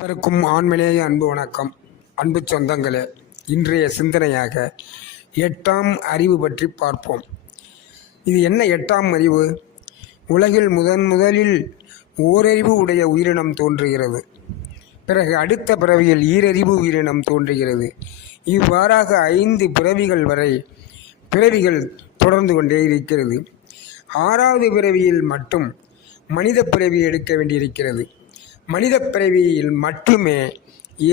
அனைவருக்கும் ஆண்மனேய அன்பு வணக்கம். அன்பு சொந்தங்களே, இன்றைய சிந்தனையாக 8ஆம் அறிவு பற்றி பார்ப்போம். இது என்ன 8ஆம் அறிவு? உலகில் முதலில் ஓரறிவு உடைய உயிரினம் தோன்றுகிறது. பிறகு அடுத்த பிறவியில் ஈரறிவு உயிரினம் தோன்றுகிறது. இவ்வாறாக 5 பிறவிகள் வரை பிறவிகள் தொடர்ந்து கொண்டே இருக்கிறது. 6வது பிறவியில் மட்டும் மனித பிறவி எடுக்க வேண்டியிருக்கிறது. மனித பிறவியில் மட்டுமே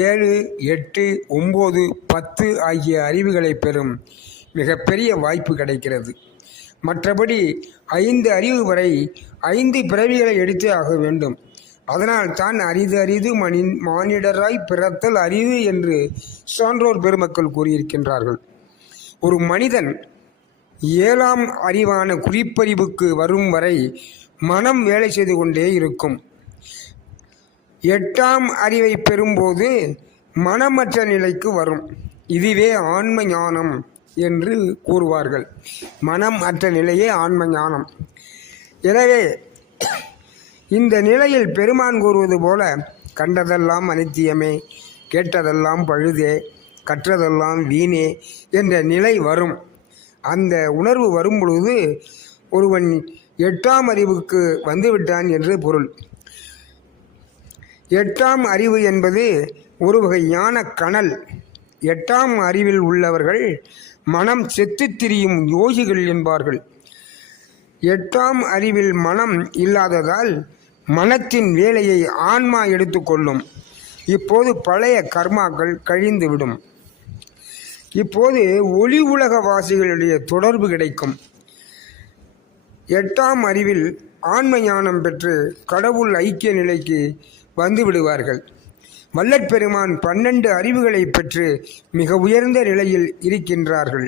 7, 8, 9, 10 ஆகிய அறிவுகளை பெறும் மிகப்பெரிய வாய்ப்பு கிடைக்கிறது. மற்றபடி 5 அறிவு வரை 5 பிறவிகளை எடுத்தே ஆக வேண்டும். அதனால் தான் அரிது மானிடராய் பிறத்தல் அரிது என்று சான்றோர் பெருமக்கள் கூறியிருக்கின்றார்கள். ஒரு மனிதன் 7ஆம் அறிவான குறிப்பறிவுக்கு வரும் வரை மனம் வேலை செய்து கொண்டே இருக்கும். 8ஆம் அறிவை பெறும்போது மனமற்ற நிலைக்கு வரும். இதுவே ஆன்ம ஞானம் என்று கூறுவார்கள். மனம் அற்ற நிலையே ஆன்ம ஞானம். எனவே இந்த நிலையில் பெருமான் கூறுவது போல கண்டதெல்லாம் அனித்தியமே, கேட்டதெல்லாம் பழுதே, கற்றதெல்லாம் வீணே என்ற நிலை வரும். அந்த உணர்வு வரும் பொழுது ஒருவன் 8ஆம் அறிவுக்கு வந்துவிட்டான் என்று பொருள். 8ஆம் அறிவு என்பது ஒரு வகை ஞான கனல். 8ஆம் அறிவில் உள்ளவர்கள் மனம் செத்து திரியும் யோகிகள் என்பார்கள். 8ஆம் அறிவில் மனம் இல்லாததால் மனத்தின் வேலையை ஆன்மா எடுத்துக்கொள்ளும். இப்போது பழைய கர்மாக்கள் கழிந்துவிடும். இப்போது ஒளி உலக வாசிகளுடைய தொடர்பு கிடைக்கும். 8ஆம் அறிவில் ஆன்ம ஞானம் பெற்று கடவுள் ஐக்கிய நிலைக்கு வந்து விடுவார்கள். வல்லற்பெருமான் 12 அறிவுகளை பெற்று மிக உயர்ந்த நிலையில் இருக்கின்றார்கள்.